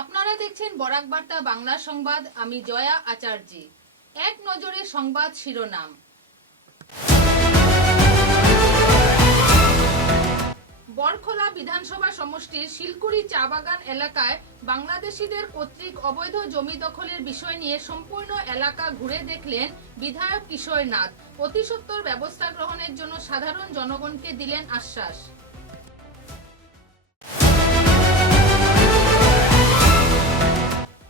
আপনারা দেখছেন বরাক বার্তা বাংলা সংবাদ। আমি জয়া আচার্যি। এক নজরে সংবাদ শিরোনাম। বরখোলা বিধানসভা সমষ্টির শিলকুড়ি চা বাগান এলাকায় বাংলাদেশিদের কর্তৃক অবৈধ জমি দখলের বিষয় নিয়ে সম্পূর্ণ এলাকা ঘুরে দেখলেন বিধায়ক কিশোর নাথ। অতি সত্বর ব্যবস্থা গ্রহণের জন্য সাধারণ জনগণকে দিলেন আশ্বাস।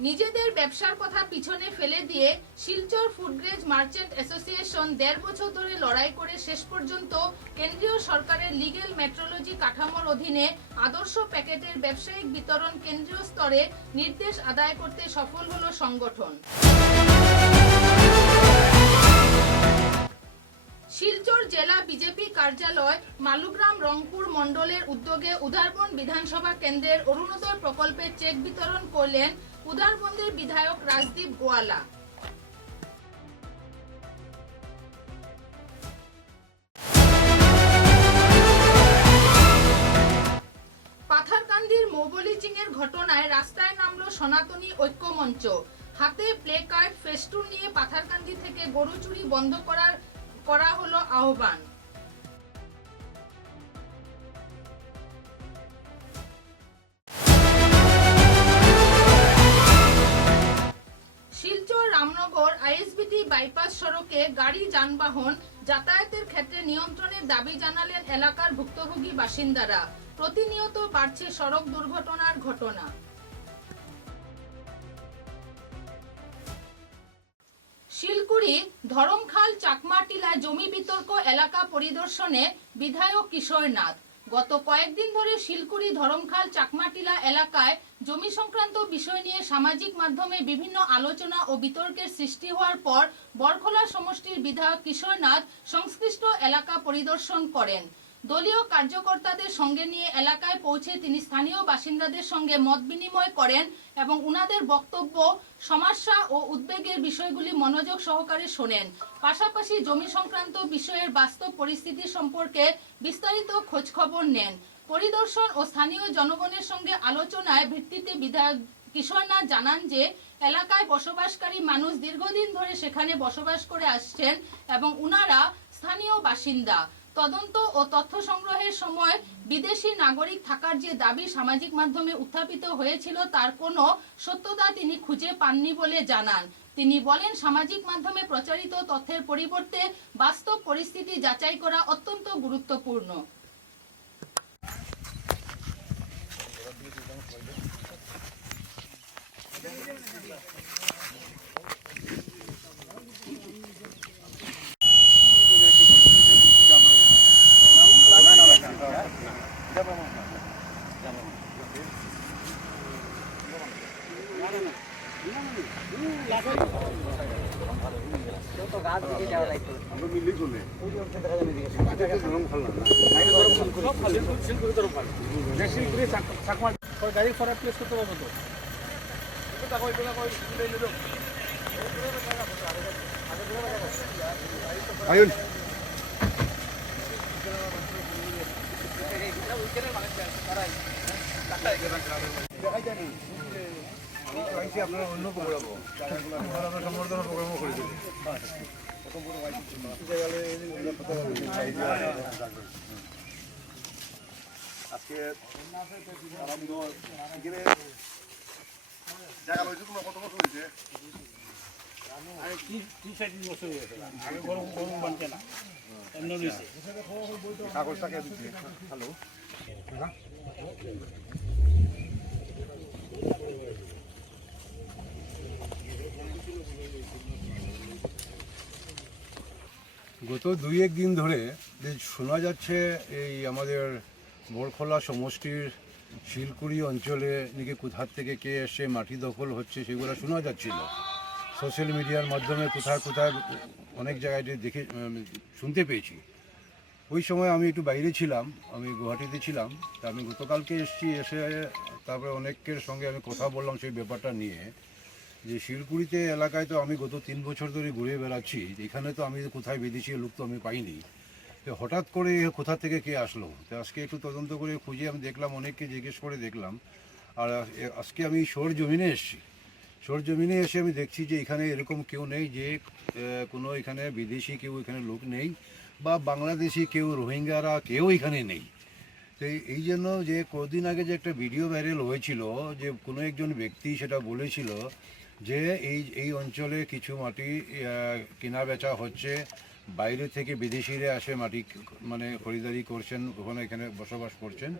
নিজেদের ব্যবসার কথা পিছনে ফেলে দিয়ে শিলচর ফুডগ্রেজ মার্চেন্ট অ্যাসোসিয়েশন ১.৫ বছর ধরে লড়াই করে শেষ পর্যন্ত কেন্দ্রীয় সরকারের লিগেল মেট্রোলজি কাঠামোর অধীনে আদর্শ প্যাকেটের ব্যবসায়িক বিতরণ কেন্দ্রীয় স্তরে নির্দেশ আদায় করতে সফল হলো সংগঠন। শিলচর জেলা বিজেপি কার্যালয় মালুগ্রাম রংপুর মণ্ডলের উদ্যোগে উদারবন বিধানসভা কেন্দ্রের অরুণোদয় প্রকল্পের চেক বিতরণ করলেন উদারবন্দের বিধায়ক রাজদীপ গোয়ালা। পাথারকান্দির মোবলিচিং এর ঘটনায় রাস্তায় নামলো সনাতনী ঐক্য মঞ্চ। হাতে প্লে কার্ড ফেস্টুন নিয়ে পাথারকান্দি থেকে গরু চুরি বন্ধ করা হলো আহ্বান। শিলচর রামনগর আইএসবিটি বাইপাস সড়কে গাড়ি যানবাহন যাতায়াতের ক্ষেত্রে নিয়ন্ত্রণের দাবি জানালেন এলাকার ভুক্তভোগী বাসিন্দারা। প্রতিনিয়ত বাড়ছে সড়ক দুর্ঘটনার ঘটনা। শিলকুড়ি ধরমখাল চাকমাটিলা জমি বিতর্ক এলাকা পরিদর্শনে বিধায়ক কিশোর নাথ। গত কয়েকদিন ধরে শিলকুড়ি ধরমখাল চাকমাটিলা এলাকায় জমি সংক্রান্ত বিষয় নিয়ে সামাজিক মাধ্যমে বিভিন্ন আলোচনা ও বিতর্কের সৃষ্টি হওয়ার পর বরখোলা সমষ্টির বিধায়ক কিশোর নাথ সংশ্লিষ্ট এলাকা পরিদর্শন করেন। দলীয় কার্যকর্তাদের সঙ্গে নিয়ে এলাকায় পৌঁছে তিনি স্থানীয় বাসিন্দাদের সঙ্গে মত বিনিময় করেন এবং উনাদের বক্তব্য, সমস্যা ও উদ্বেগের বিষয়গুলি মনোযোগ সহকারে শোনেন। পাশাপাশি জমি সংক্রান্ত বিষয়ের বাস্তব পরিস্থিতি সম্পর্কে বিস্তারিত খোঁজখবর নেন। পরিদর্শন ও স্থানীয় জনগণের সঙ্গে আলোচনায় ভিত্তিতে বিধায়ক কিশোর নাথ জানান যে এলাকায় বসবাসকারী মানুষ দীর্ঘদিন ধরে সেখানে বসবাস করে আসছেন এবং উনারা স্থানীয় বাসিন্দা। তদন্ত ও তথ্য সংগ্রহের সময় বিদেশি নাগরিক থাকার যে দাবি সামাজিক মাধ্যমে উত্থাপিত হয়েছিল তার কোনো সত্যতা তিনি খুঁজে পাননি বলে জানান। তিনি বলেন, সামাজিক মাধ্যমে প্রচারিত তথ্যের পরিবর্তে বাস্তব পরিস্থিতি যাচাই করা অত্যন্ত গুরুত্বপূর্ণ। গাড়ি খারাপ প্লেস করতে পারবো তো আয়ুন আপনারা অন্য প্রোগ্রামও সম্বর্ধনা প্রোগ্রামও করে দেবেন। আজকে জায়গা রয়েছে তোমার কত বছর হয়েছে? বছর হয়ে গেছে আগে গরম গরম বানছে না এমন রয়েছে কাগজটাকে দিচ্ছি। হ্যালো, গত ২-১ দিন ধরে যে শোনা যাচ্ছে এই আমাদের বরখোলা সমষ্টির শিলকুড়ি অঞ্চলে নাকি কোথার থেকে কে এসে মাটি দখল হচ্ছে সেগুলো শোনা যাচ্ছিল। সোশ্যাল মিডিয়ার মাধ্যমে কোথায় কোথায় অনেক জায়গায় দেখে শুনতে পেয়েছি। ওই সময় আমি একটু বাইরে ছিলাম, আমি গুয়াহাটিতে ছিলাম। তা আমি গতকালকে এসে তারপরে অনেকের সঙ্গে আমি কথা বললাম সেই ব্যাপারটা নিয়ে, যে শিলকুড়িতে এলাকায় তো আমি গত ৩ বছর ধরে ঘুরে বেড়াচ্ছি, এখানে তো আমি কোথায় বিদেশি লোক তো আমি পাইনি। তো হঠাৎ করে কোথা থেকে কে আসলো, তো আজকে একটু তদন্ত করে খুঁজে আমি দেখলাম, অনেককে জিজ্ঞেস করে দেখলাম আর আজকে আমি সরজমিনে এসেছি। সরজমিনে এসে আমি দেখছি যে এখানে এরকম কেউ নেই যে কোনো এখানে বিদেশি কেউ এখানে লোক নেই বা বাংলাদেশি কেউ, রোহিঙ্গারা কেউ এখানে নেই। তো এই জন্য যে কদিন আগে যে একটা ভিডিও ভাইরাল হয়েছিল যে কোনো একজন ব্যক্তি সেটা বলেছিল যে এই অঞ্চলে কিছু মাটি কেনা বেচা হচ্ছে, বাইরে থেকে বিদেশিরা আসে মাটি মানে খরিদারি করছেন, ওখানে এখানে বসবাস করছেন।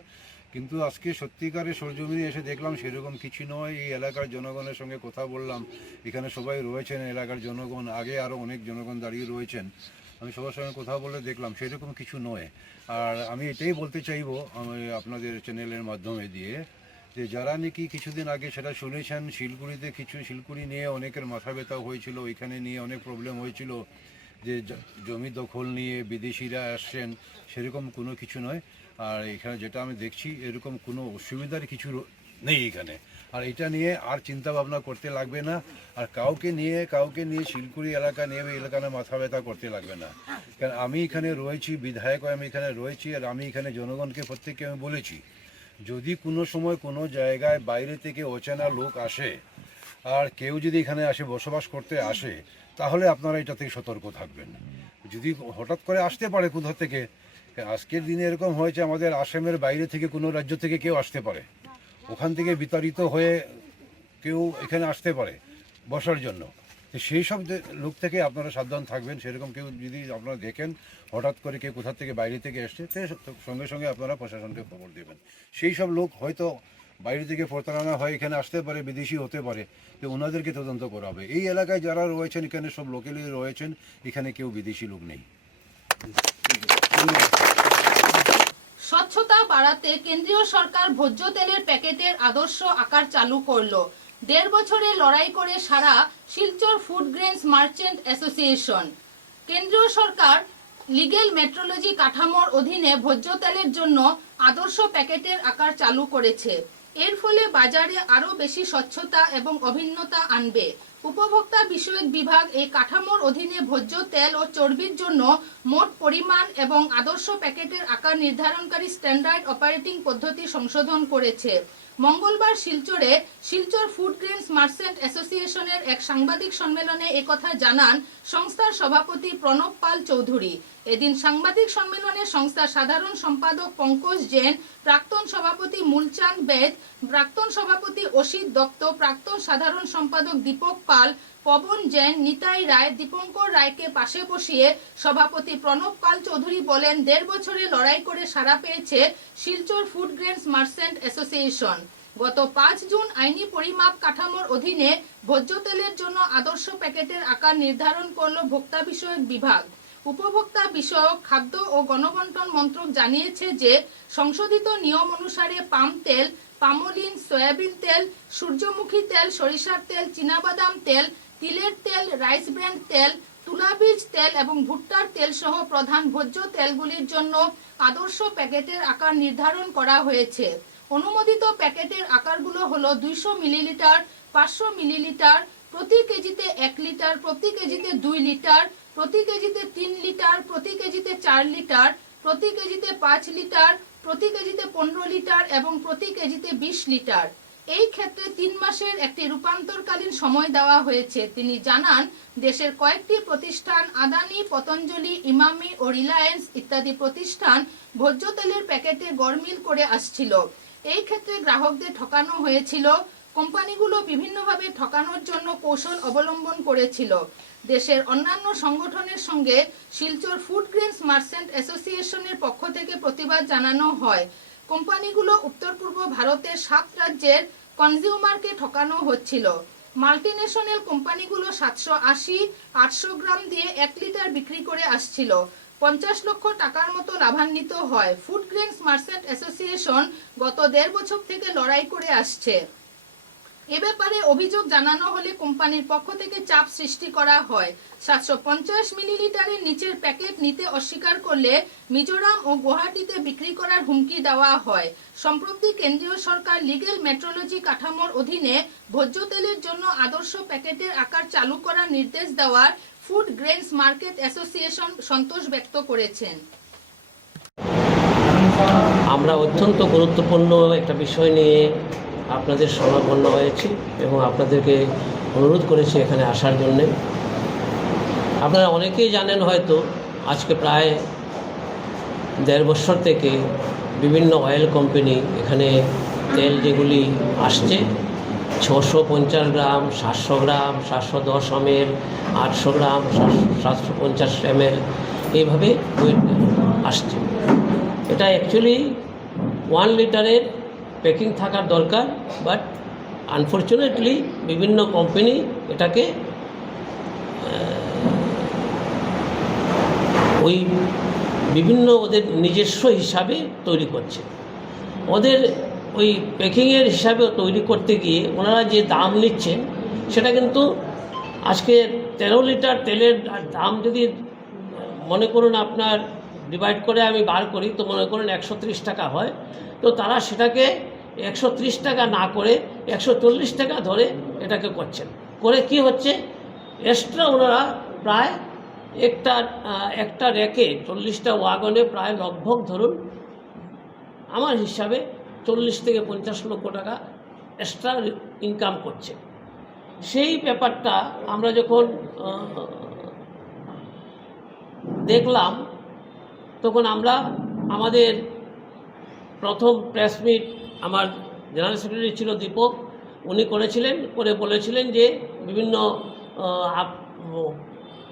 কিন্তু আজকে সত্যিকারের সরজমিনে এসে দেখলাম সেরকম কিছু নয়। এই এলাকার জনগণের সঙ্গে কথা বললাম, এখানে সবাই রয়েছেন এলাকার জনগণ, আগে আরও অনেক জনগণ দাঁড়িয়ে রয়েছেন। আমি সবার সঙ্গে কথা বলে দেখলাম সেরকম কিছু নয়। আর আমি এটাই বলতে চাইবো আমি আপনাদের চ্যানেলের মাধ্যমে দিয়ে যে যারা নাকি কিছুদিন আগে সেটা শুনেছেন শিলকুড়িতে শিলকুড়ি নিয়ে অনেকের মাথা ব্যথা হয়েছিল, ওইখানে নিয়ে অনেক প্রবলেম হয়েছিল যে জমি দখল নিয়ে বিদেশিরা আসছেন, সেরকম কোনো কিছু নয়। আর এখানে যেটা আমি দেখছি এরকম কোনো অসুবিধার কিছু নেই এখানে। আর এটা নিয়ে আর চিন্তা ভাবনা করতে লাগবে না। আর কাউকে নিয়ে শিলকুড়ি এলাকা নিয়ে এলাকায় মাথা ব্যথা করতে লাগবে না। কারণ আমি এখানে রয়েছি, বিধায়ক আমি এখানে রয়েছি, আর আমি এখানে জনগণকে প্রত্যেককে আমি বলেছি যদি কোনো সময় কোনো জায়গায় বাইরে থেকে অচেনা লোক আসে আর কেউ যদি এখানে আসে বসবাস করতে আসে, তাহলে আপনারা এটা থেকে সতর্ক থাকবেন। যদি হঠাৎ করে আসতে পারে কোথা থেকে, আজকের দিনে এরকম হয়েছে আমাদের আসামের বাইরে থেকে কোনো রাজ্য থেকে কেউ আসতে পারে, ওখান থেকে বিতাড়িত হয়ে কেউ এখানে আসতে পারে বসার জন্য। সেই সব লোক থেকে আপনারা সাবধান থাকবেন। সেরকম কেউ যদি আপনারা দেখেন হঠাৎ করে কেউ কোথা থেকে বাইরে থেকে এসছে, সঙ্গে সঙ্গে আপনারা প্রশাসনকে খবর দেবেন। সেই সব লোক হয়তো বাইরে থেকে প্রতারণা হয় এখানে আসতে পারে, বিদেশি হতে পারে, তো ওনাদেরকে তদন্ত করা হবে। এই এলাকায় যারা রয়েছেন এখানে সব লোকালি রয়েছেন, এখানে কেউ বিদেশি লোক নেই। স্বচ্ছতা বাড়াতে কেন্দ্রীয় সরকার ভোজ্য তেলের প্যাকেটের আদর্শ আকার চালু করলো। 1.5 বছরে লড়াই করে সারা Silchar food grains merchant association. কেন্দ্রীয় সরকার লিগেল মেট্রোলজি কাঠামোর অধীনে ভোজ্য তেলের জন্য আদর্শ প্যাকেটের আকার চালু করেছে। এর ফলে বাজারে আরো বেশি স্বচ্ছতা এবং অভিন্নতা আনবে। উপভোক্তা বিষয়ক বিভাগ এই কাঠামোর অধীনে ভোজ্য তেল ও চর্বির জন্য মোট পরিমাণ এবং আদর্শ প্যাকেটের আকার নির্ধারণকারী স্ট্যান্ডার্ড অপারেটিং পদ্ধতি সংশোধন করেছে। মঙ্গলবার শিলচরে শিলচর ফুড গ্রেনস মার্চেন্ট অ্যাসোসিয়েশনের এক সাংবাদিক সম্মেলনে একথা জানান সংস্থার সভাপতি প্রণব পাল চৌধুরী। এদিন সাংবাদিক সম্মেলনে সংস্থার সাধারণ সম্পাদক পঙ্কজ জৈন, প্রাক্তন সভাপতি মূলচাঁদ বেদ, প্রাক্তন সভাপতি অসিত দত্ত, প্রাক্তন সাধারণ সম্পাদক দীপক পাল, পবন জৈন, নিতাই রায়, দীপঙ্কর রায়কে পাশে বসিয়ে সভাপতি প্রণব পাল চৌধুরী বলেন 1.5 বছরে লড়াই করে সাড়া পেয়েছে Silchar food grains merchant association. গত 5 জুন আইনি পরিমাপ কাঠামোর অধীনে ভোজ্য তেলের জন্য আদর্শ প্যাকেটের আকার নির্ধারণ করল ভোক্তা বিষয়ক বিভাগ। উপভোক্তা বিষয়ক খাদ্য ও গণবন্টন মন্ত্রক জানিয়েছে যে সংশোধিত নিয়ম অনুসারে পাম তেল, পামোলিন, সয়াবিন তেল, সূর্যমুখী তেল, সরিষার তেল, চীনাবাদাম তেল, তিলের তেল, রাইস ব্র্যান্ড তেল, তুলা বীজ তেল এবং ভুট্টার তেল সহ প্রধান ভোজ্য তেলগুলির জন্য আদর্শ প্যাকেটের আকার নির্ধারণ করা হয়েছে। অনুমোদিত প্যাকেটের আকারগুলো হলো 200 মিলিলিটার, 500 মিলিলিটার, প্রতি কেজিতে 1 লিটার, প্রতি কেজিতে 2 লিটার, প্রতি কেজিতে 3 লিটার, প্রতি কেজিতে 4 লিটার, প্রতি কেজিতে 5 লিটার, প্রতি কেজিতে 15 লিটার এবং প্রতি কেজিতে 20 লিটার। এই ক্ষেত্রে 3 মাসের একটি রূপান্তরকালীন সময় দেওয়া হয়েছে। তিনি জানান দেশের কয়েকটি প্রতিষ্ঠান আদানি, পতঞ্জলি, ইমামি ও রিলায়েন্স ইত্যাদি প্রতিষ্ঠান ভোজ্য তেলের প্যাকেটে গড়মিল করে আসছিল। এই ক্ষেত্রে গ্রাহকদের ঠকানো হয়েছিল। কোম্পানিগুলো বিভিন্নভাবে ঠকানোর জন্য কৌশল অবলম্বন করেছিল। দেশের অন্যান্য সংগঠনের সঙ্গে শিলচর ফুড গ্রেনস মার্চেন্ট অ্যাসোসিয়েশনের পক্ষ থেকে প্রতিবাদ জানানো হয়। কোম্পানিগুলো উত্তর পূর্ব ভারতের 7 রাজ্যের কনজিউমারকে ঠকানো হচ্ছিল। মাল্টিনেশনাল কোম্পানিগুলো 780-800 গ্রাম দিয়ে 1 লিটার বিক্রি করে আসছিল। 50 লক্ষ টাকার মতো লাভান্বিত হয়। ফুড গ্রেনস মার্চেন্ট অ্যাসোসিয়েশন গত 1.5 বছর থেকে লড়াই করে আসছে। এ ব্যাপারে অভিযোগ জানানো হলে কোম্পানির পক্ষ থেকে চাপ সৃষ্টি করা হয়। 750 মিলিলিটারের নিচের প্যাকেট নিতে অস্বীকার করলে মিজোরাম ও গুয়াহাটিতে বিক্রি করার হুমকি দেওয়া হয়। সম্প্রতি কেন্দ্রীয় সরকার লিগেল মেট্রোলজি কাঠামোর অধীনে ভোজ্য তেলের জন্য আদর্শ প্যাকেটের আকার চালু করার নির্দেশ দেওয়ার ফুড গ্রেনস মার্কেট অ্যাসোসিয়েশন সন্তোষ ব্যক্ত করেছেন। আমরা অত্যন্ত গুরুত্বপূর্ণ একটা বিষয় নিয়ে আপনাদের শরণাপন্ন হয়েছি এবং আপনাদেরকে অনুরোধ করেছি এখানে আসার জন্যে। আপনারা অনেকেই জানেন হয়তো আজকে প্রায় 1.5 বছর থেকে বিভিন্ন অয়েল কোম্পানি এখানে তেল যেগুলি আসছে 650 গ্রাম, 700 গ্রাম, 710 ml, 800 গ্রাম, 750 ml এইভাবে ওয়েট আসছে। এটা অ্যাকচুয়ালি 1 লিটারের প্যাকিং থাকার দরকার, বাট আনফর্চুনেটলি বিভিন্ন কোম্পানি এটাকে ওই বিভিন্ন ওদের নিজস্ব হিসাবে তৈরি করছে। ওদের ওই প্যাকিংয়ের হিসাবে তৈরি করতে গিয়ে ওনারা যে দাম নিচ্ছেন সেটা কিন্তু আজকে 13 লিটার তেলের দাম যদি মনে করুন আপনার ডিভাইড করে আমি বার করি তো মনে করুন 130 টাকা হয়, তো তারা সেটাকে 130 টাকা না করে 140 টাকা ধরে এটাকে করছেন। করে কি হচ্ছে, এক্সট্রা ওনারা প্রায় একটা র্যাকে 40টা ওয়াগনে প্রায় লগভগ ধরুন আমার হিসাবে 40 থেকে 50 লক্ষ টাকা এক্সট্রা ইনকাম করছে। সেই ব্যাপারটা আমরা যখন দেখলাম তখন আমরা আমাদের প্রথম প্রেস মিট আমার জেনারেল সেক্রেটারি ছিল দীপক, উনি করেছিলেন, করে বলেছিলেন যে বিভিন্ন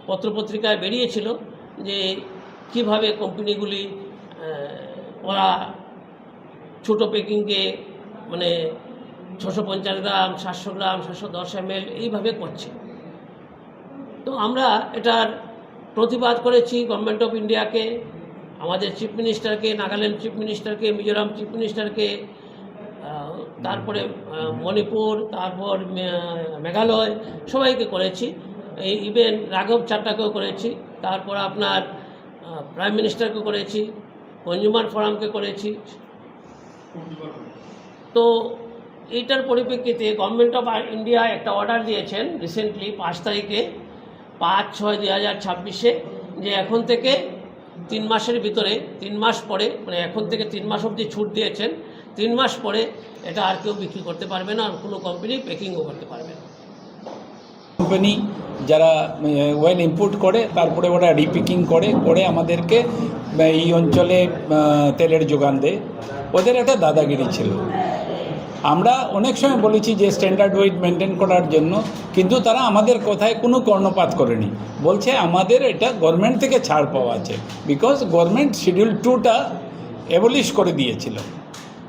পত্রপত্রিকায় বেরিয়েছিল যে কিভাবে কোম্পানিগুলি ওরা ছোটো প্যাকিংকে মানে 650 গ্রাম, 700 গ্রাম, 710 ml এইভাবে করছে। তো আমরা এটার প্রতিবাদ করেছি গভর্নমেন্ট অফ ইন্ডিয়াকে, আমাদের চিফ মিনিস্টারকে, নাগাল্যান্ড চিফ মিনিস্টারকে, মিজোরাম চিফ মিনিস্টারকে, তারপরে মণিপুর, তারপর মেঘালয়, সবাইকে করেছি। এই ইভেন রাঘব চাড্ডাকেও করেছি, তারপর আপনার প্রাইম মিনিস্টারকে করেছি, কনজিউমার ফোরামকে করেছি। তো এইটার পরিপ্রেক্ষিতে গভর্নমেন্ট অফ ইন্ডিয়া একটা অর্ডার দিয়েছেন রিসেন্টলি 5 তারিখে 5/6/2026 যে এখন থেকে 3 মাসের ভিতরে 3 মাস পরে, মানে এখন থেকে 3 মাস অবধি ছুট দিয়েছেন, 3 মাস পরে এটা আর কেউ বিক্রি করতে পারবে না, আর কোনো কোম্পানি প্যাকিংও করতে পারবে না। কোম্পানি যারা ওয়েল ইম্পোর্ট করে তারপরে ওরা রিপিকিং করে আমাদেরকে এই অঞ্চলে তেলের যোগান দেয়। ওদের একটা দাদাগিরি ছিল। আমরা অনেক সময় বলেছি যে স্ট্যান্ডার্ড ওয়েট মেনটেন করার জন্য, কিন্তু তারা আমাদের কথায় কোনো কর্ণপাত করেনি। বলছে আমাদের এটা গভর্নমেন্ট থেকে ছাড় পাওয়া আছে, বিকজ গভর্নমেন্ট শিডিউল 2টা অ্যাবলিশ করে দিয়েছিল।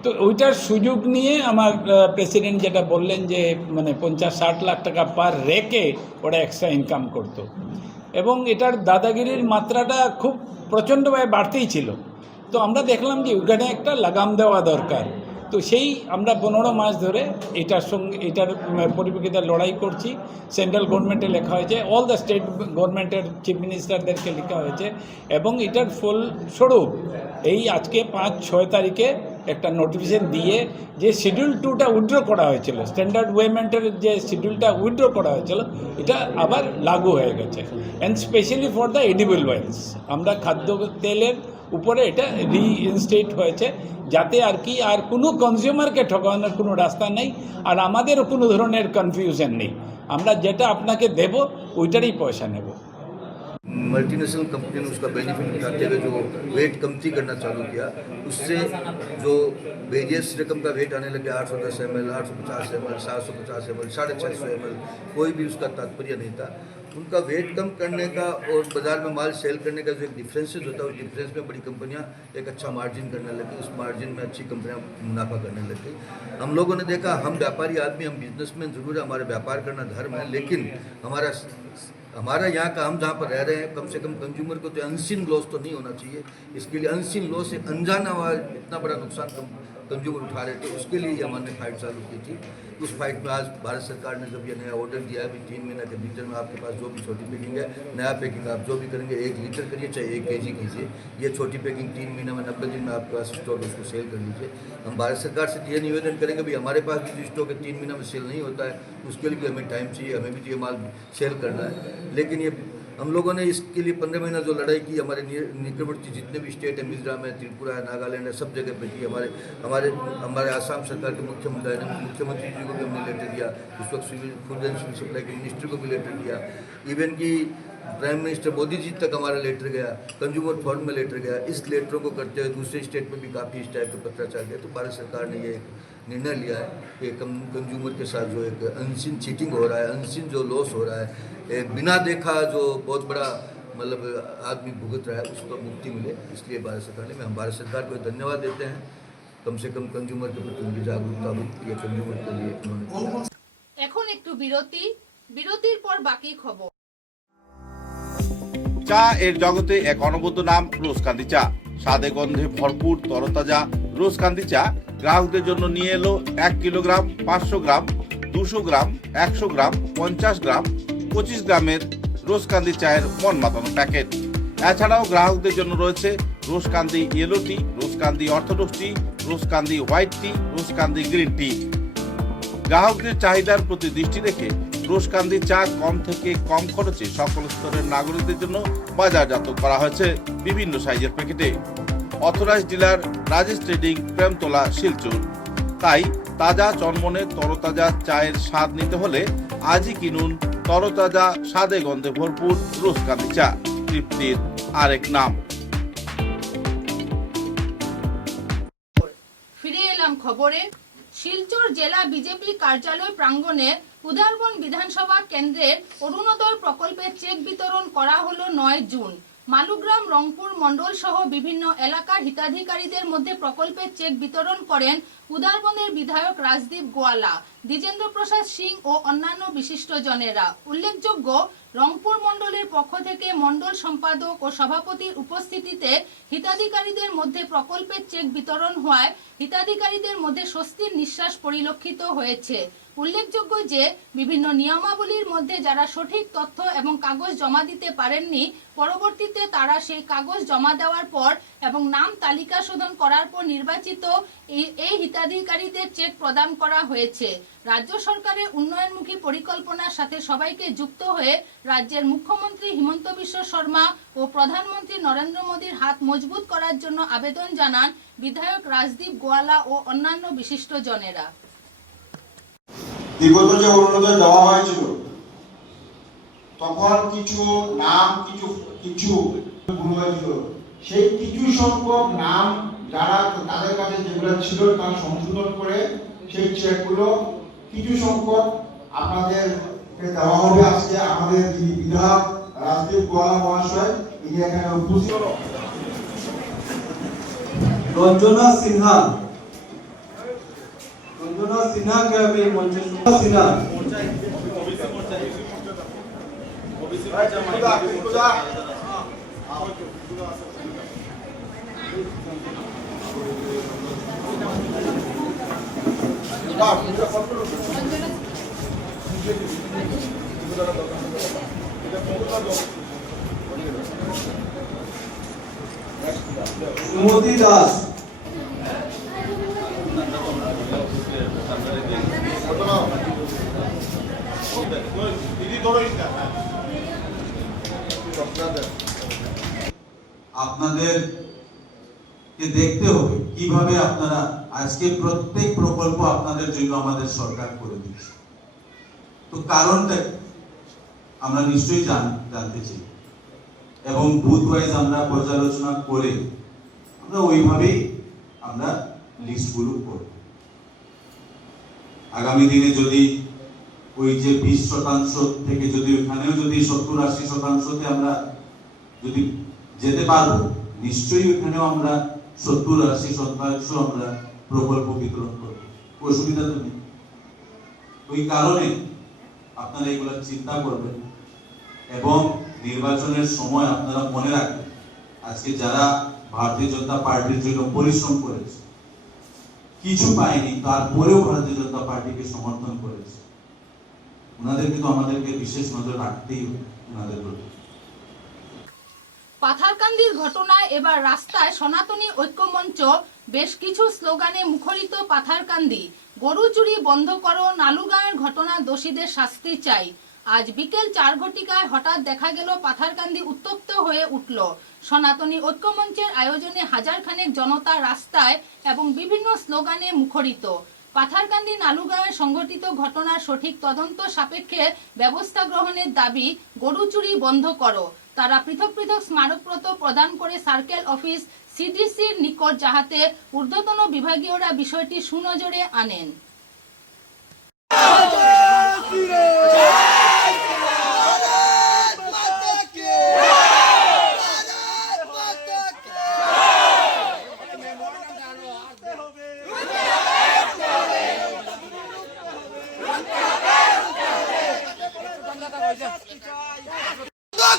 তো ওইটার সুযোগ নিয়ে আমার প্রেসিডেন্ট যেটা বললেন যে মানে 50-60 লাখ টাকা পার রেকে ওরা এক্সট্রা ইনকাম করতো, এবং এটার দাদাগিরির মাত্রাটা খুব প্রচণ্ডভাবে বাড়তেই ছিল। তো আমরা দেখলাম যে ওইখানে একটা লাগাম দেওয়া দরকার। তো সেই আমরা 15 মাস ধরে এটার পরিপ্রেক্ষিতে লড়াই করছি। সেন্ট্রাল গভর্নমেন্টে লেখা হয়েছে, অল দ্য স্টেট গভর্নমেন্টের চিফ মিনিস্টারদেরকে লেখা হয়েছে, এবং এটার ফলস্বরূপ এই আজকে 5-6 তারিখে একটা নোটিফিকেশন দিয়ে যে শিডিউল 2টা উইথড্র করা হয়েছিল, স্ট্যান্ডার্ড ওয়েমেন্টের যে শিডিউলটা উইথড্র করা হয়েছিল, এটা আবার লাগু হয়ে গেছে। And specially for the edible oils আমরা খাদ্য তেলের উপরে এটা রিইনস্টেট হয়েছে, যাতে আর কি আর কোনো কনজিউমারকে ঠকানোর কোনো রাস্তা নেই, আর আমাদেরও কোনো ধরনের কনফিউশন নেই। আমরা যেটা আপনাকে দেব ওইটারই পয়সা নেব। मल्टीनेशनल कंपनी ने उसका बेनिफिट उठाते हुए जो वेट कमती करना चालू किया, उससे जो वेरियस रकम का वेट आने लगे 810 ml, 850 ml, 750 ml, 650 ml, कोई भी उसका तात्पर्य नहीं था। उनका वेट कम करने का और बाज़ार में माल सेल करने का जो एक डिफरेंसेस होता है, उस डिफरेंस में बड़ी कंपनियां एक अच्छा मार्जिन करने लगी, उस मार्जिन में अच्छी कंपनियां मुनाफा करने लगी। हम लोगों ने देखा, हम व्यापारी आदमी, हम बिजनेसमैन जरूर है, हमारा व्यापार करना धर्म है, लेकिन हमारा यहाँ का हम जहाँ पर रह रहे हैं, कम से कम कंज्यूमर को तो अनसीन लॉस तो नहीं होना चाहिए। इसके लिए अनसीन लॉस एक अनजाना हुआ इतना बड़ा नुकसान कंज्यूमर उठा रहे थे, उसके लिए हमने फाइट चालू की थी। उस फाइट में आज भारत सरकार ने जब ये नया ऑर्डर दिया है, 3 महीने के भीतर में आपके पास जो भी छोटी पैकिंग है, नया पैकिंग आप जो भी करेंगे 1 लीटर करिए चाहे 1 kg कीजिए, ये छोटी पैकिंग 3 महीने में 90 दिन में आपके पास स्टॉक उसको सेल कर लीजिए। हम भारत सरकार से ये निवेदन करेंगे भाई, हमारे पास भी स्टॉक है 3 महीने में सेल नहीं होता है, उसके लिए भी हमें टाइम चाहिए, हमें भी ये माल सेल करना है। लेकिन ये हम लोगों ने इसके लिए 15 महीना जो लड़ाई की, हमारे निकटवर्ती जितने भी स्टेट है, मिजोरम है, त्रिपुरा है, नागालैंड है, सब जगह पे की। हमारे आसाम सरकार के मुख्यमंत्री जी को भी हमने लेटर दिया, उस वक्त फूड एंड सिविल सप्लाई के मिनिस्टर को भी लेटर दिया, इवन कि प्राइम मिनिस्टर मोदी जी तक हमारा लेटर गया, कंज्यूमर फोरम में लेटर गया। इस लेटरों को करते हुए दूसरे स्टेट में भी काफ़ी इस टाइप के पत्राचार गए। तो भारत सरकार ने ये एक निर्णय लिया है कि कंज्यूमर के साथ जो एक अनसीन चीटिंग हो रहा है, अनसीन जो लॉस हो रहा है, बिना देखा जो बहुत बड़ा मतलब आदमी भुगत रहा है, उसको मुक्ति मिले। इसलिए भारत सरकार ने, हम भारत सरकार को धन्यवाद देते हैं, कम से कम कंज्यूमर के प्रति उनकी जागरूकता हुई, ये कंज्यूमर के लिए उन्होंने। এখন একটু বিরতির পর বাকি খবর। চা এর জগতে এক অনবদ্য নাম রোজকান্দি চা। স্বাদে গন্ধে ভরপুর তরতাজা রোজকান্দি চা গ্রাহকদের জন্য নিয়ে এলো 1 কিলোগ্রাম, 500 গ্রাম, 200 গ্রাম, 100 গ্রাম, 50 গ্রাম, 25 গ্রামের রোজকান্দি চায়ের মন মাতানো প্যাকেট। এছাড়াও গ্রাহকদের জন্য রয়েছে রোজকান্দি ইয়েলো টি, রোজকান্দি অর্থোডক্স টি, রোজকান্দি হোয়াইট টি, রোজকান্দি গ্রিন টি। গ্রাহকদের চাহিদার প্রতি দৃষ্টি রেখে রোজকান্দি চা কম থেকে কম খরচে সকল স্তরের নাগরিকদের জন্য বাজারজাত করা হয়েছে বিভিন্ন সাইজের প্যাকেটে। Authorize dealer Rajesh trading, Premtala, Silchar. তাই তাজা চনমনে তরতাজা চায়ের স্বাদ নিতে হলে আজই কিনুন তরতাজা স্বাদে গন্ধে ভরপুর রোজকান্দি চা, তৃপ্তির আরেক নাম। ফিরে এলাম খবরে। শিলচর জেলা বিজেপি কার্যালয় প্রাঙ্গণে উদারবন বিধানসভা কেন্দ্রের অরুণোদয় প্রকল্পের চেক বিতরণ করা হলো 9 জুন। মালুগ্রাম, রংপুর মন্ডল সহ বিভিন্ন এলাকার হিতাধিকারীদের মধ্যে প্রকল্পের চেক বিতরণ করেন উদারবনের বিধায়ক রাজদীপ গোয়ালা, দ্বিজেন্দ্র প্রসাদ সিং ও অন্যান্য বিশিষ্টজনেরা। উল্লেখযোগ্য, রংপুর মন্ডলের পক্ষ থেকে মন্ডল সম্পাদক ও সভাপতির উপস্থিতিতে হিতাধিকারীদের মধ্যে প্রকল্পের চেক বিতরণ হওয়ায় হিতাধিকারীদের মধ্যে স্বস্তির নিঃশ্বাস পরিলক্ষিত হয়েছে। উল্লেখযোগ্য যে বিভিন্ন নিয়মাবলীর মধ্যে যারা সঠিক তথ্য এবং কাগজ জমা দিতে পারেননি, পরবর্তীতে তারা সেই কাগজ জমা দেওয়ার পর এবং নাম তালিকা শোধন করার পর নির্বাচিত এই হিতাধিকারীদের চেক প্রদান করা হয়েছে। রাজ্য সরকারের উন্নয়নমুখী পরিকল্পনার সাথে সবাইকে যুক্ত হয়ে রাজ্যের মুখ্যমন্ত্রী হিমন্ত বিশ্ব শর্মা ও প্রধানমন্ত্রী নরেন্দ্র মোদীর হাত মজবুত করার জন্য আবেদন জানান বিধায়ক রাজদীপ গোয়ালা ও অন্যান্য বিশিষ্টজনেরা। বিগত যে অরুণোদয় দেওয়া হয়েছিল তখন কিছু নাম কিছু ভুল হয়েছিল, সেই কিছু সংখ্যক নাম যারা তাদের কাছে যেগুলো ছিল তার সংশোধন করে সেই চেকগুলো কিছু সংখ্যক আপনাদেরকে দেওয়া হবে। আজকে আমাদের যিনি বিধায়ক রাজদীপ গোয়ালা মহাশয়, ইনি এখানে উপস্থিত। রঞ্জনা সিনহাকে আমি মঞ্চে সিনহা সুমতি দাস, আপনাদেরকে দেখতে হবে কিভাবে আপনারা আজকে প্রত্যেক প্রকল্প আপনাদের জন্য আমাদের সরকার করে দিচ্ছে। তো কারণটা আমরা নিশ্চয়ই জানতে চাই এবং বুথ ওয়াইজ আমরা পর্যালোচনা করে আমরা ওইভাবেই আমরা লিস্টগুলো করব। আগামী দিনে যদি ওই যে 20% থেকে যদি ওখানেও যদি 70-80%তে আমরা যদি যেতে পারবো, নিশ্চয়ই ওখানেও আমরা 70-80% আমরা প্রকল্প বিতরণ করবো, অসুবিধা তো নেই। ওই কারণে আপনারা এগুলো চিন্তা করবেন এবং নির্বাচনের সময় আপনারা মনে রাখবেন আজকে যারা ভারতীয় জনতা পার্টির জন্য পরিশ্রম করেছে, কিছু পায়নি, তারপরেও ভারতীয় জনতা পার্টিকে সমর্থন করেছে, ওনাদেরকে তো আমাদেরকে বিশেষ নজর রাখতেই হবে ওনাদের প্রতি। পাথারকান্দির ঘটনায় এবার রাস্তায় সনাতনী ঐক্যমঞ্চ, বেশ কিছু স্লোগানে মুখরিত পাথারকান্দি। গরু চুরি বন্ধ করো, নালুগাঁয়ের ঘটনা দোষীদের শাস্তি চাই। আজ বিকেল 4 ঘটিকায় হঠাৎ দেখা গেল পাথারকান্দি উত্তপ্ত হয়ে উঠল। সনাতনী ঐক্যমঞ্চের আয়োজনে হাজারখানেক জনতা রাস্তায় এবং বিভিন্ন স্লোগানে মুখরিত। পাথারকান্দি নালুগাঁয়ে সংঘটিত ঘটনার সঠিক তদন্ত সাপেক্ষে ব্যবস্থা গ্রহণের দাবি, গরু চুরি বন্ধ করো। তারা পৃথক পৃথক স্মারকপত্র প্রদান করে সার্কেল অফিস সিডিসির নিকট যাহাতে ঊর্ধ্বতন বিভাগীয়রা বিষয়টি সুনজরে আনেন।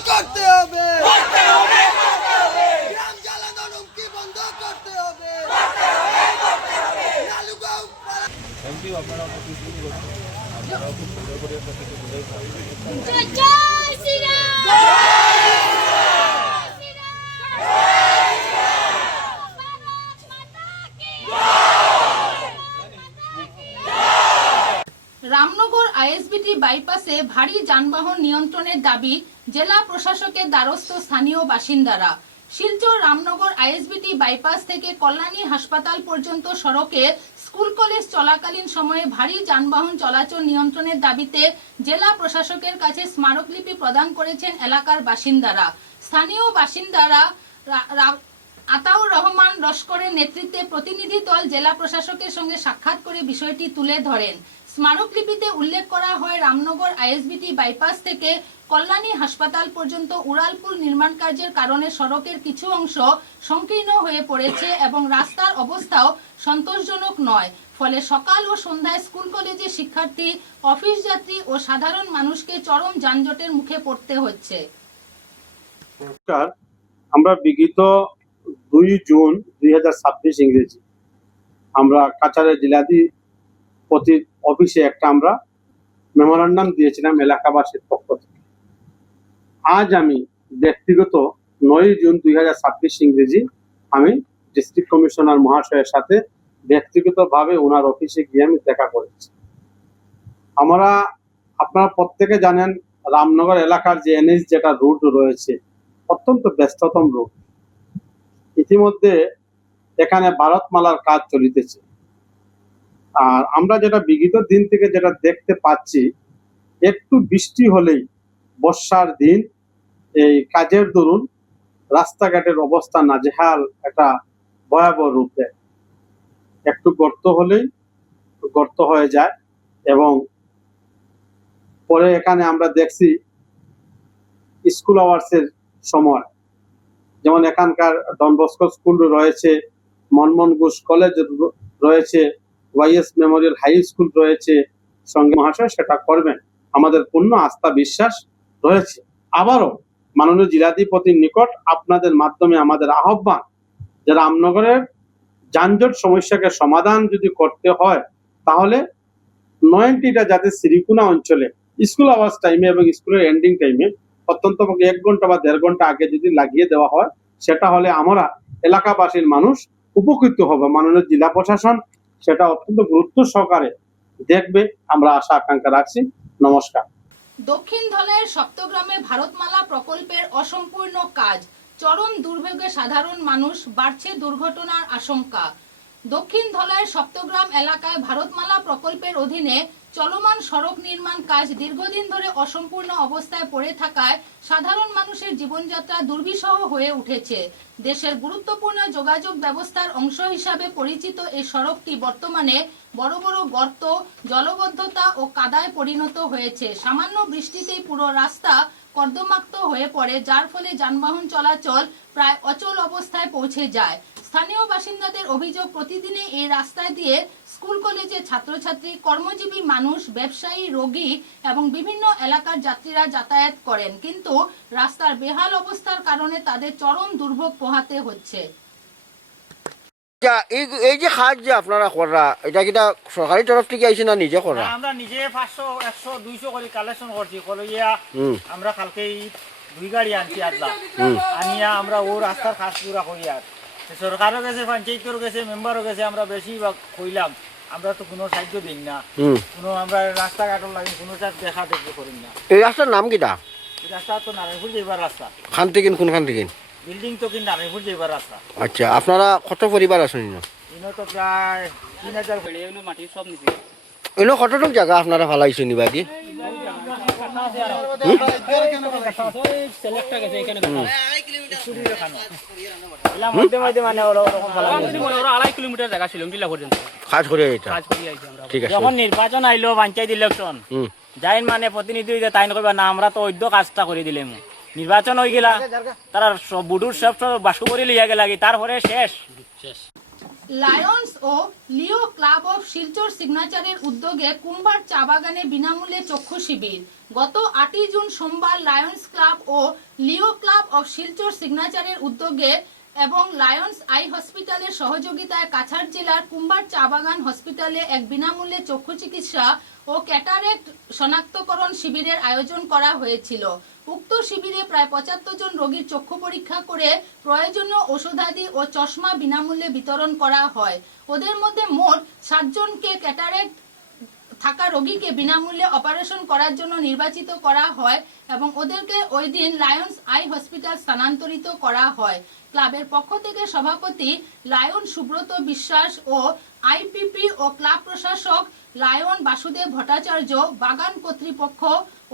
করতে হবে, গ্রাম জ্বালানোর হুমকি বন্ধ করতে হবে। জয় শ্রীরাম। রামনগর আইএসবিটি বাইপাসে ভারী যানবাহন নিয়ন্ত্রণের দাবি জেলা প্রশাসকের দ্বারস্থ স্থানীয় বাসিন্দারা। শিলচর রামনগর আইএসবিটি বাইপাস থেকে কল্যাণী হাসপাতাল পর্যন্ত সড়কে স্কুল কলেজ চলাকালীন সময়ে ভারী যানবাহন চলাচল নিয়ন্ত্রণের দাবিতে জেলা প্রশাসকের কাছে স্মারকলিপি প্রদান করেছেন এলাকার বাসিন্দারা। স্থানীয় বাসিন্দারা আতাউর রহমান লস্করের নেতৃত্বে প্রতিনিধি দল জেলা প্রশাসকের সঙ্গে সাক্ষাৎ করে বিষয়টি তুলে ধরেন। স্মারকলিপিতে উল্লেখ করা হয়, রামনগর আইএসবিটি বাইপাস থেকে কল্যাণী হাসপাতাল পর্যন্ত উড়ালপুল নির্মাণ কার্যের কারণে সড়কের কিছু অংশ সংকীর্ণ হয়ে পড়েছে এবং রাস্তার অবস্থাও সন্তোষজনক নয়। ফলে সকাল ও সন্ধ্যায় স্কুল কলেজের শিক্ষার্থী, অফিস যাত্রী ও সাধারণ মানুষকে চরম যানজটের মুখে পড়তে হচ্ছে। আমরা বিগত 2 জুন 2026 ইংরেজি আমরা কাছাড় জেলাধিপতি অফিসে একটা আমরা মেমোরান্ডাম দিয়েছিলাম এলাকাবাসীর পক্ষ থেকে। আজ আমি ব্যক্তিগত 9 জুন 2026 ইংরেজি আমি ডিস্ট্রিক্ট কমিশনার মহাশয়ের সাথে ব্যক্তিগতভাবে ওনার অফিসে গিয়ে আমি দেখা করেছি। আপনারা প্রত্যেকে জানেন রামনগর এলাকার যে এনএইচ যেটা রুট রয়েছে অত্যন্ত ব্যস্ততম রুট। ইতিমধ্যে এখানে ভারতমালার কাজ চলিতেছে। আর আমরা যেটা বিগত দিন থেকে যেটা দেখতে পাচ্ছি, একটু বৃষ্টি হলেই বর্ষার দিন এই কাজের দরুন রাস্তাঘাটের অবস্থা নাজেহাল একটা ভয়াবহ রূপে, একটু গর্ত হলেই গর্ত হয়ে যায় এবং পরে এখানে আমরা দেখছি স্কুল আওয়ার্সের সময়, যেমন এখানকার ডন বস্কো স্কুল রয়েছে, মনমোহন ঘোষ কলেজ রয়েছে, ওয়াইএস মেমোরিয়াল হাই স্কুল রয়েছে, সঙ্গে মহাশয় সেটা করবেন আমাদের পূর্ণ আস্থা বিশ্বাস রয়েছে। আবারও মাননীয় জেলাধিপতির নিকট আপনাদের মাধ্যমে আমাদের আহ্বান, যে রামনগরের যানজট সমস্যাকে সমাধান যদি করতে হয় তাহলে 90টা যাতে শ্রীকুনা অঞ্চলে স্কুল আওয়ার্স টাইমে এবং স্কুলের এন্ডিং টাইমে অত্যন্ত 1 ঘন্টা বা 1.5 ঘন্টা আগে যদি লাগিয়ে দেওয়া হয়, সেটা হলে আমরা এলাকাবাসীর মানুষ উপকৃত হবে। মাননীয় জেলা প্রশাসন সেটা অত্যন্ত গুরুত্ব সহকারে দেখবে, আমরা আশা আকাঙ্ক্ষা রাখছি। নমস্কার। দক্ষিণ ধলাইয়ের সপ্তগ্রামে ভারতমালা প্রকল্পের অসম্পূর্ণ কাজ, চরম দুর্ভোগে সাধারণ মানুষ, বাড়ছে দুর্ঘটনার আশঙ্কা। দক্ষিণ ধলাইয়ের সপ্তগ্রাম এলাকায় ভারতমালা প্রকল্পের অধীনে চলমান সড়ক নির্মাণ কাজ দীর্ঘদিন ধরে অসম্পূর্ণ অবস্থায় পড়ে থাকায় সাধারণ মানুষের জীবনযাত্রা দুর্বিষহ হয়ে উঠেছে। দেশের গুরুত্বপূর্ণ যোগাযোগ ব্যবস্থার অংশ হিসাবে পরিচিত এই সড়কটি বর্তমানে বড় বড় গর্ত, জলবদ্ধতা ও কাদায় পরিণত হয়েছে। সামান্য বৃষ্টিতেই পুরো রাস্তা কর্দমাক্ত হয়ে পড়ে, যার ফলে যানবাহন চলাচল প্রায় অচল অবস্থায় পৌঁছে যায়। স্থানীয় বাসিন্দাদের অভিযোগ, প্রতিদিনই এই রাস্তায় দিয়ে স্কুল কলেজের ছাত্রছাত্রী, কর্মজীবী মানুষ, ব্যবসায়ী, রোগী এবং বিভিন্ন এলাকার যাত্রীরা যাতায়াত করেন, কিন্তু রাস্তার বেহাল অবস্থার কারণে তাদের চরম দুর্ভোগ পোহাতে হচ্ছে। এই যে কাজ যে আপনারা করা, এটা কিটা সরকারি তরফ থেকে আইছে না নিজে করা? আমরা নিজে 500, 100, 200 করে কালেকশন করছি। কলইয়া আমরা কালকে 2 গাড়ি আনছি আদলা আনিয়া আমরা ও রাস্তার কাজ পুরা করি। আর সরকারও গেছে, পঞ্চায়েতও গেছে, মেম্বারও গেছে, আমরা বেশিরভাগ কইলাম আমরা তো কোনো সাহায্য দিই না, হুম কোনো আমরা রাস্তাঘাটও লাগি কোনো দেখা দেখতে করি না। এই রাস্তার নাম কিটা? এই রাস্তা তো নারায়ণপুর যাইবার রাস্তা, খান থেকে কোনখান থেকে? বিল্ডিং তো কিন্তু নারায়ণপুর যাইবার রাস্তা। আচ্ছা, আপনারা কত পরিবার আছেন? ইনো তো প্রায় 3000 মাটি সব নিচে। এনে কতটুক জায়গা আপনারা ফালাইছেন নিবাদি? মধ্যে মধ্যে মানে ওরকম ফেলা আড়াই কিলোমিটার জায়গা ছিল জেলা পর্যন্ত কাজ করে এটা, কাজ করি আইছি আমরা। ঠিক আছে। যখন নির্বাচন আইলো পঞ্চায়েত ইলেকশন, হুম যাই মানে প্রতিনিধি হইতে তাই কইবা না আমরা তো অদ্য কাজটা করে দিলাম। নির্বাচন হয়ে গেলা, তারা সব বুডুর সব বাসু করে লিয়া গেলা, তারপরে শেষ। লায়ন্স ও লিও ক্লাব অফ শিলচর সিগনেচারের উদ্যোগে কুম্বার চা বাগানে বিনামূল্যে চক্ষু শিবির। গত 8 জুন সোমবার লায়ন্স ক্লাব ও লিও ক্লাব অফ শিলচর সিগনেচারের উদ্যোগে এবং লায়ন্স আই হসপিটালের সহযোগিতায় কাছাড় জেলার কুম্বার চা বাগান হসপিটালে এক বিনামূল্যে চক্ষু চিকিৎসা ও ক্যাটারেক্ট শনাক্তকরণ শিবিরের আয়োজন করা হয়েছিল। উক্ত শিবিরে প্রায় 75 জন রোগীর চক্ষু পরীক্ষা করে প্রয়োজনীয় ওষুধাদি ও চশমা বিনামূল্যে বিতরণ করা হয়। ওদের মধ্যে মোট 7 জনকে ক্যাটারেক্ট থাকা রোগীকে বিনামূল্যে অপারেশন করার জন্য নির্বাচিত করা হয় এবং ওদেরকে ওই দিন লায়ন্স আই হসপিটাল স্থানান্তরিত করা হয়। ক্লাবের পক্ষ থেকে সভাপতি লায়ন সুব্রত বিশ্বাস ও আইপিপি ও ক্লাব প্রশাসক লায়ন বাসুদেব ভট্টাচার্য বাগান কর্তৃপক্ষ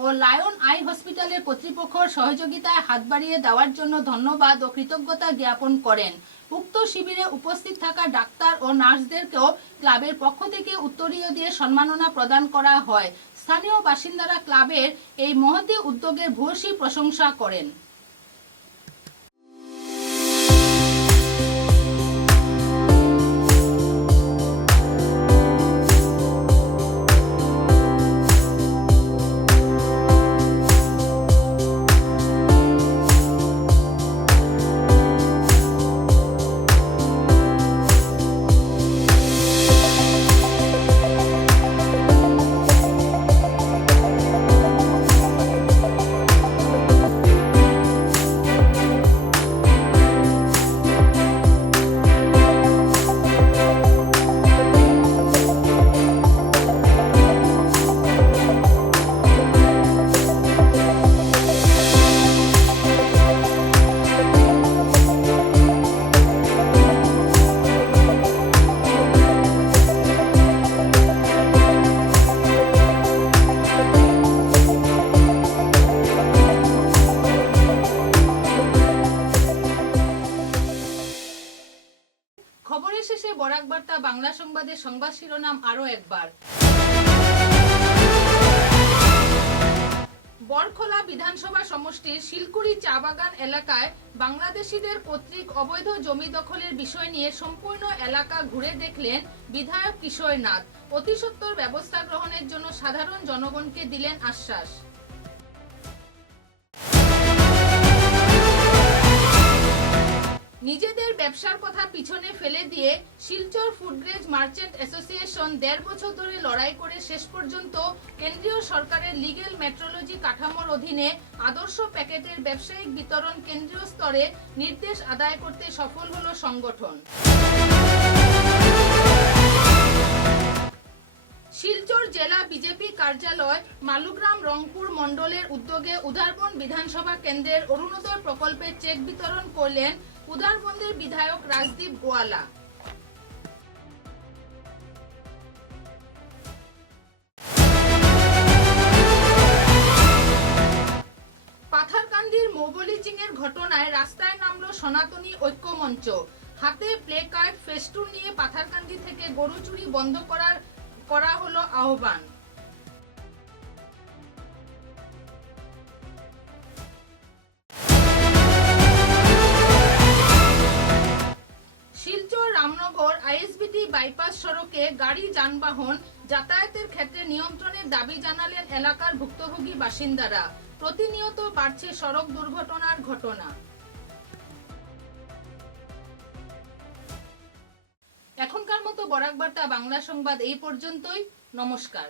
ও লায়ন আই হসপিটালের কর্তৃপক্ষের সহযোগিতায় হাত বাড়িয়ে দেওয়ার জন্য ধন্যবাদ ও কৃতজ্ঞতা জ্ঞাপন করেন। উক্ত শিবিরে উপস্থিত থাকা ডাক্তার ও নার্সদেরকেও ক্লাবের পক্ষ থেকে উত্তরীয় দিয়ে সম্মাননা প্রদান করা হয়। স্থানীয় বাসিন্দারা ক্লাবের এই মহতী উদ্যোগের ভূয়সী প্রশংসা করেন। খবরের শেষে বরাক বার্তা বাংলা সংবাদের সংবাদ শিরোনাম আরো একবার। বরখোলা বিধানসভা সমষ্টির শিলকুড়ি চা বাগান এলাকায় বাংলাদেশিদের কর্তৃক অবৈধ জমি দখলের বিষয় নিয়ে সম্পূর্ণ এলাকা ঘুরে দেখলেন বিধায়ক কিশোর নাথ। অতি সত্বর ব্যবস্থা গ্রহণের জন্য সাধারণ জনগণকে দিলেন আশ্বাস। নিজেদের ব্যবসার কথা পিছনে ফেলে দিয়ে শিলচর ফুডগ্রেজ মার্চেন্ট অ্যাসোসিয়েশন 1.5 বছর ধরে লড়াই করে শেষ পর্যন্ত কেন্দ্রীয় সরকারের লিগ্যাল মেট্রোলজি কাঠামোর অধীনে আদর্শ প্যাকেটের ব্যবসায়িক বিতরণ কেন্দ্রীয় স্তরে নির্দেশ আদায় করতে সফল হলো সংগঠন। শিলচর জেলা বিজেপি কার্যালয় মালুগ্রাম রংপুর মণ্ডলের উদ্যোগে উদারবন বিধানসভা কেন্দ্রের অরুণোদয় প্রকল্পের চেক বিতরণ করলেন উদারবন্দের বিধায়ক রাজদীপ গোয়ালা। পাথারকান্দির মোবলিচিং এর ঘটনায় রাস্তায় নামলো সনাতনী ঐক্য মঞ্চ। হাতে প্লে কার্ড ফেস্টুন নিয়ে পাথারকান্দি থেকে গরু চুরি বন্ধ করা হলো আহ্বান। শিলচর রামনগর আইএসবিটি বাইপাস সড়কে গাড়ি যানবাহন যাতায়াতের ক্ষেত্রে নিয়ন্ত্রণের দাবি জানালেন এলাকার ভুক্তভোগী বাসিন্দারা। প্রতিনিয়ত বাড়ছে সড়ক দুর্ঘটনার ঘটনা। এখনকার মতো বরাক বার্তা বাংলা সংবাদ এই পর্যন্তই। নমস্কার।